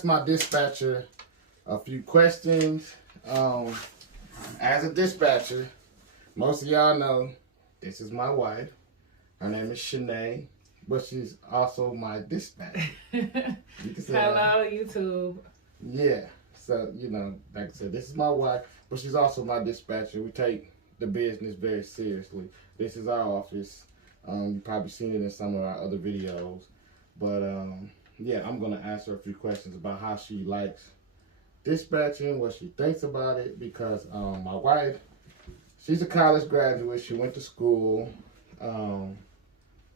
ask my dispatcher a few questions. As a dispatcher, most of y'all know this is my wife. Her name is Shanae, but she's also my dispatcher. You can say hello, YouTube. Yeah. So, like I said, this is my wife, but she's also my dispatcher. We take the business very seriously. This is our office. You've probably seen it in some of our other videos. But, yeah, I'm going to ask her a few questions about how she likes dispatching, what she thinks about it, because my wife, she's a college graduate. She went to school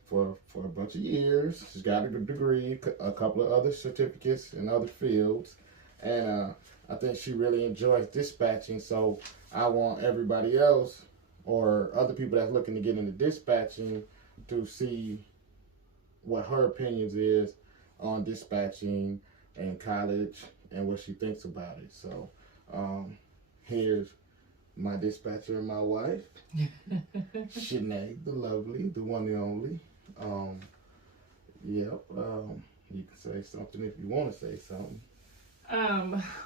for a bunch of years. She's got a degree, a couple of other certificates in other fields. And I think she really enjoys dispatching, so I want everybody else or other people that's looking to get into dispatching to see what her opinions is on dispatching and college and what she thinks about it. So here's my dispatcher and my wife, Shanae, the lovely, the one and only. You can say something if you want to say something.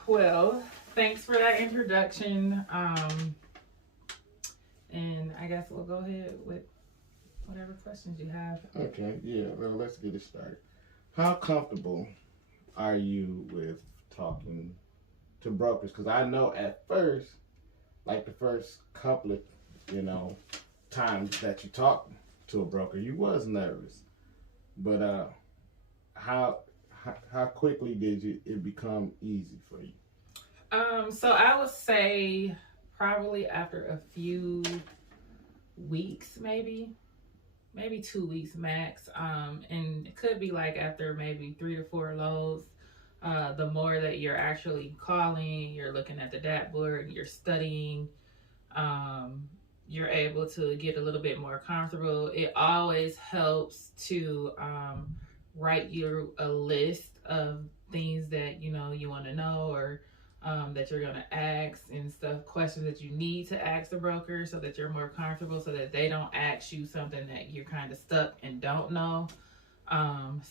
Well, thanks for that introduction. And I guess we'll go ahead with whatever questions you have. Okay, yeah, well, let's get it started. How comfortable are you with talking to brokers? Because I know at first, like the first couple of, times that you talked to a broker, you was nervous. But how quickly did it become easy for you? So I would say probably after a few weeks, maybe 2 weeks max. And it could be like after maybe 3 to 4 loads. The more that you're actually calling, you're looking at the dashboard, you're studying, you're able to get a little bit more comfortable. It always helps to write you a list of things that you want to know, or that you're going to ask and stuff, questions that you need to ask the broker so that you're more comfortable, so that they don't ask you something that you're kind of stuck and don't know.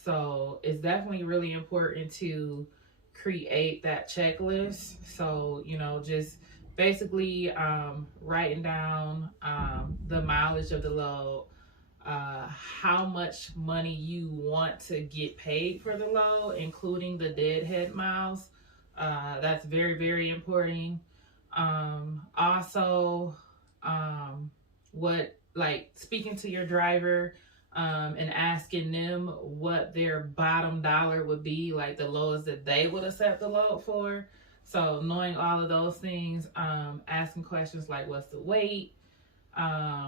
So it's definitely really important to create that checklist. So, just basically writing down the mileage of the load, how much money you want to get paid for the load, including the deadhead miles. That's very, very important. Also, speaking to your driver, and asking them what their bottom dollar would be, like the lowest that they would accept the load for. So knowing all of those things, asking questions like what's the weight,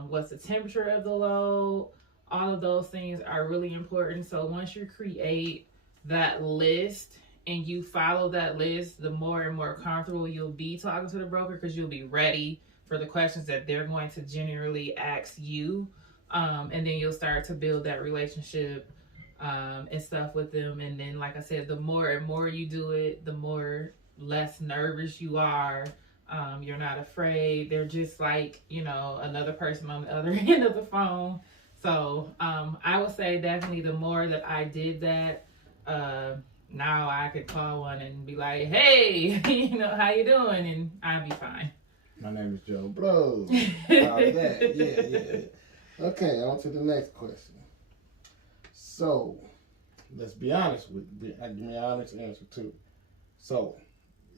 what's the temperature of the load, all of those things are really important. So once you create that list and you follow that list, the more and more comfortable you'll be talking to the broker, because you'll be ready for the questions that they're going to generally ask you. And then you'll start to build that relationship and stuff with them. And then, like I said, the more and more you do it, the more less nervous you are. You're not afraid. They're just like, another person on the other end of the phone. So I would say definitely the more that I did that, now I could call one and be like, hey, how you doing? And I'll be fine. My name is Joe Blow. All of that. Yeah. Okay, on to the next question. So, let's be honest give me an honest answer too. So,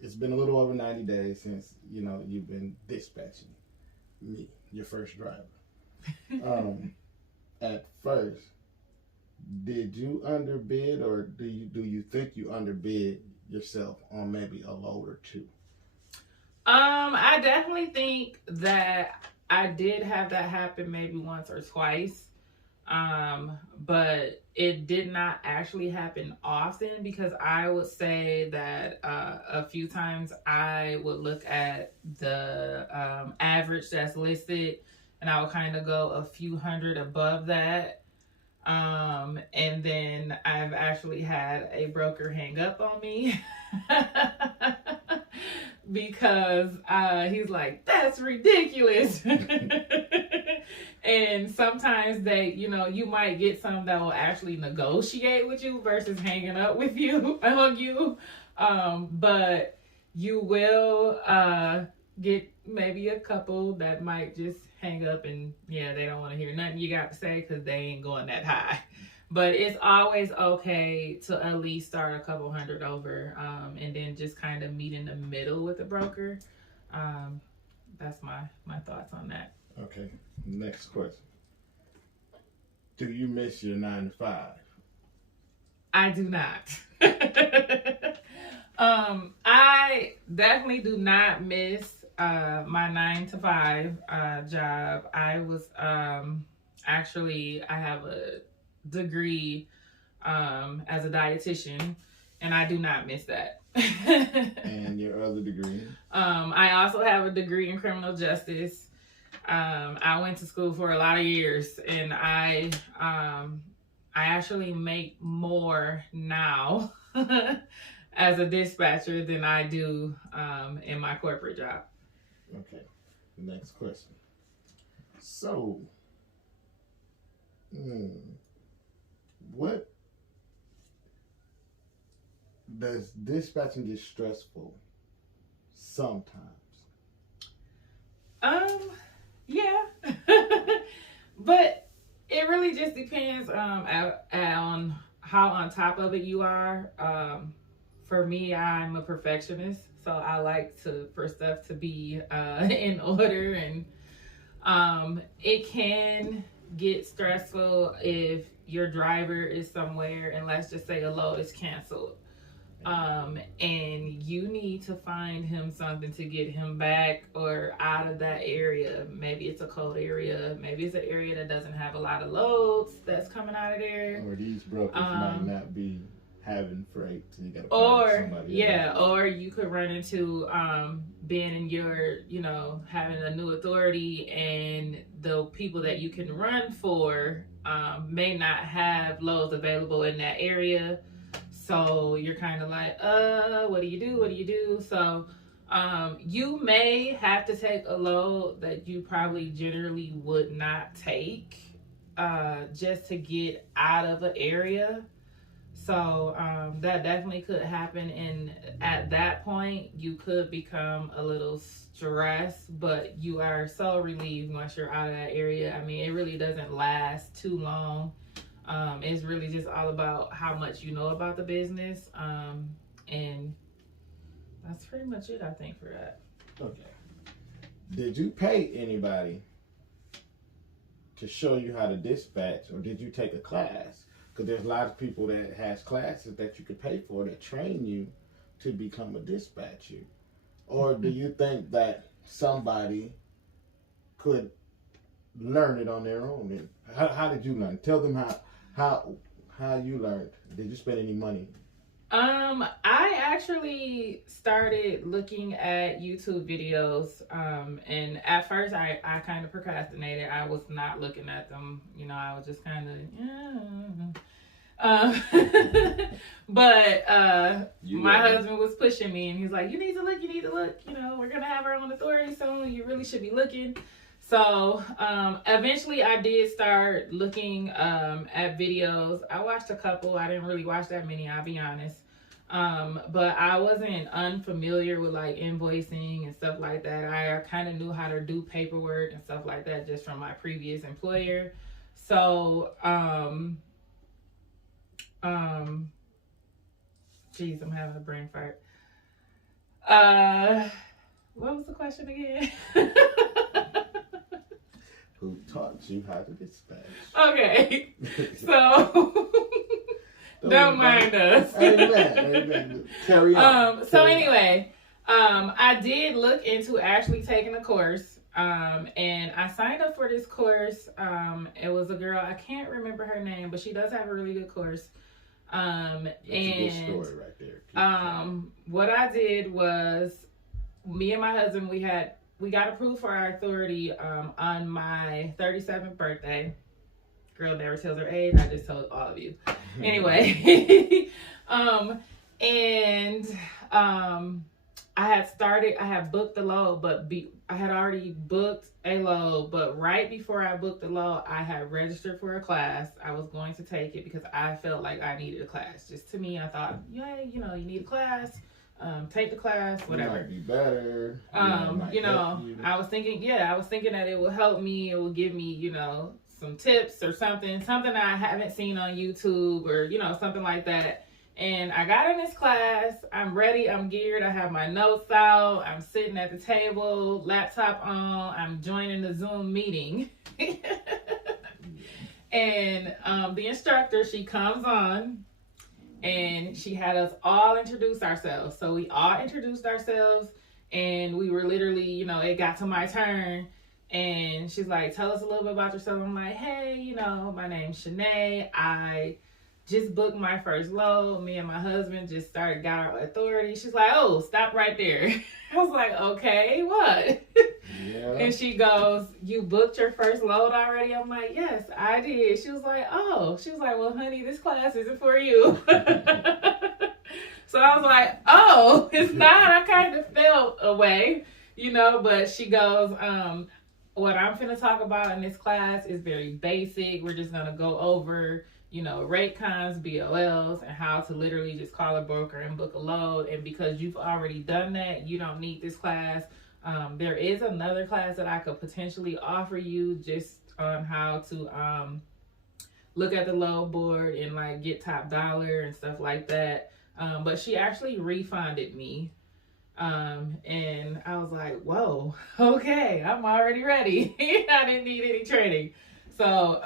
it's been a little over 90 days since, you've been dispatching me, your first driver. At first, did you underbid, or do you think you underbid yourself on maybe a load or two? I definitely think that I did have that happen maybe once or twice. But it did not actually happen often, because I would say that a few times I would look at the average that's listed, and I would kind of go a few hundred above that. And then I've actually had a broker hang up on me because he's like, that's ridiculous. And sometimes they, you might get some that will actually negotiate with you versus hanging up with you on you. But you will get maybe a couple that might just hang up and yeah, they don't want to hear nothing you got to say because they ain't going that high. But it's always okay to at least start a couple hundred over, and then just kind of meet in the middle with the broker. Um, that's my thoughts on that. Okay. Next question. Do you miss your 9 to 5? I do not. I definitely do not miss my 9 to 5 job. I was actually I have a degree as a dietitian, and I do not miss that. And your other degree? I also have a degree in criminal justice. I went to school for a lot of years, and I actually make more now as a dispatcher than I do in my corporate job. Okay. Next question. So, what does dispatching get stressful sometimes? Yeah. But it really just depends on how on top of it you are. For me, I'm a perfectionist, so I like for stuff to be in order, and it can get stressful if your driver is somewhere and let's just say a load is canceled. And you need to find him something to get him back or out of that area. Maybe it's a cold area. Maybe it's an area that doesn't have a lot of loads that's coming out of there. Or these brokers might not be having freight, so you gotta find Or somebody else. or you could run into being in your, having a new authority, and the people that you can run for may not have loads available in that area. So you're kind of like, what do you do? What do you do? So you may have to take a load that you probably generally would not take just to get out of an area. So that definitely could happen. And at that point, you could become a little stressed, but you are so relieved once you're out of that area. I mean, it really doesn't last too long. It's really just all about how much you know about the business. And that's pretty much it, I think, for that. Okay. Did you pay anybody to show you how to dispatch, or did you take a class? Because there's a lot of people that has classes that you could pay for that train you to become a dispatcher. Or do you think that somebody could learn it on their own? And how did you learn? Tell them how you learned. Did you spend any money? I actually started looking at YouTube videos, and at first I kind of procrastinated. I was not looking at them, I was just kind of, but my husband was pushing me, and he's like, you need to look, we're going to have our own authority soon. You really should be looking. So eventually I did start looking at videos. I watched a couple. I didn't really watch that many, I'll be honest. But I wasn't unfamiliar with like invoicing and stuff like that. I kind of knew how to do paperwork and stuff like that just from my previous employer. So, geez, I'm having a brain fart. What was the question again? Who taught you how to dispatch? Okay, so don't mind us. Amen. Carry on. Anyway, I did look into actually taking a course, and I signed up for this course. It was a girl, I can't remember her name, but she does have a really good course. That's a good story right there. What I did was, me and my husband, we got approved for our authority on my 37th birthday. Girl never tells her age. I just told all of you. Anyway, I had booked the load, but I had already booked a load, but right before I booked the load, I had registered for a class. I was going to take it because I felt like I needed a class. Just to me, I thought, yeah, you need a class. take the class, whatever. It might be better. I was thinking that it will help me. It will give me, some tips or something I haven't seen on YouTube or, something like that. And I got in this class. I'm ready. I'm geared. I have my notes out. I'm sitting at the table, laptop on. I'm joining the Zoom meeting. And the instructor, she comes on and she had us all introduce ourselves. So we all introduced ourselves and we were literally, it got to my turn. And she's like, tell us a little bit about yourself. I'm like, hey, my name's Shanae. I just booked my first load. Me and my husband just got our authority. She's like, oh, stop right there. I was like, okay, what? Yeah. And she goes, you booked your first load already? I'm like, yes, I did. She was like, oh. She was like, well, honey, this class isn't for you. So I was like, oh, it's not. I kind of felt away, but she goes, what I'm finna talk about in this class is very basic. We're just gonna go over, rate cons, BOLs, and how to literally just call a broker and book a load. And because you've already done that, you don't need this class. There is another class that I could potentially offer you just on how to look at the load board and like get top dollar and stuff like that. But she actually refunded me. And I was like, whoa, okay, I'm already ready. I didn't need any training. So,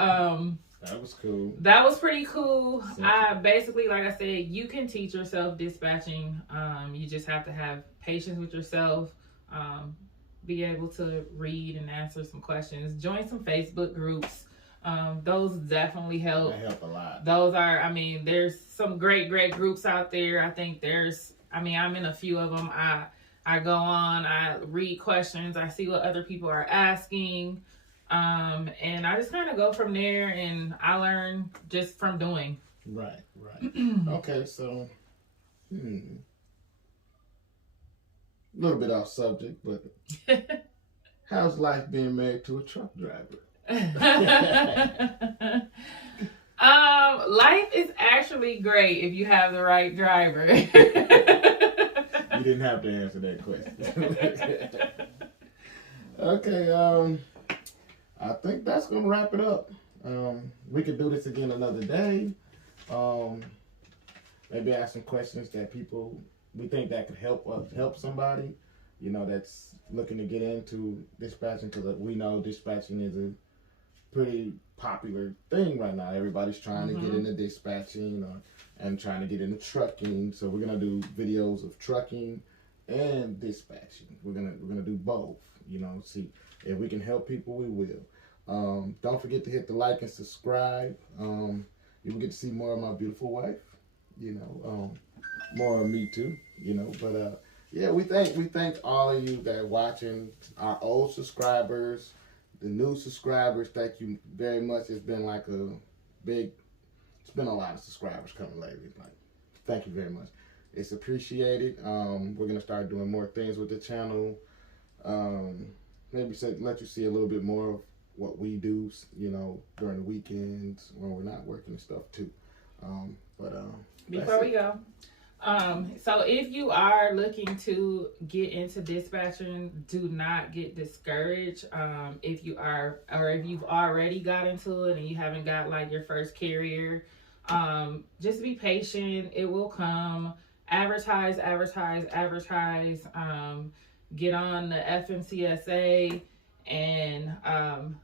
that was cool. That was pretty cool. I basically, like I said, you can teach yourself dispatching. You just have to have patience with yourself. Be able to read and answer some questions. Join some Facebook groups. Those definitely help. They help a lot. Those are, there's some great groups out there. I think I'm in a few of them. I go on, I read questions, I see what other people are asking, and I just kind of go from there, and I learn just from doing. Right. Okay, so, a little bit off subject, but how's life being married to a truck driver? Life is actually great if you have the right driver. You didn't have to answer that question. Okay, I think that's gonna wrap it up. We could do this again another day. Maybe ask some questions that we think that could help somebody, that's looking to get into dispatching, because we know dispatching is a pretty popular thing right now. Everybody's trying to get into dispatching and trying to get into trucking. So we're gonna do videos of trucking and dispatching. We're gonna do both. See if we can help people. We will. Don't forget to hit the like and subscribe. You will get to see more of my beautiful wife. More of me too. But yeah, we thank all of you that are watching. Our old subscribers. The new subscribers, thank you very much. It's been it's been a lot of subscribers coming lately. Thank you very much. It's appreciated. We're gonna start doing more things with the channel. Maybe let you see a little bit more of what we do, during the weekends when we're not working and stuff too. Before we go, so if you are looking to get into dispatching, do not get discouraged. If you've already got into it and you haven't got like your first carrier, just be patient. It will come. Advertise. Get on the FMCSA and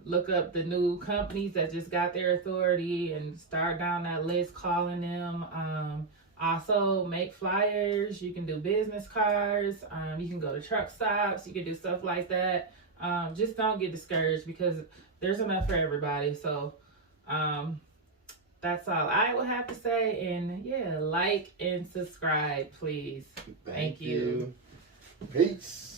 look up the new companies that just got their authority and start down that list, calling them. Also, make flyers. You can do business cards. You can go to truck stops. You can do stuff like that. Just don't get discouraged because there's enough for everybody. So that's all I will have to say. And yeah, like and subscribe, please. Thank you. Peace.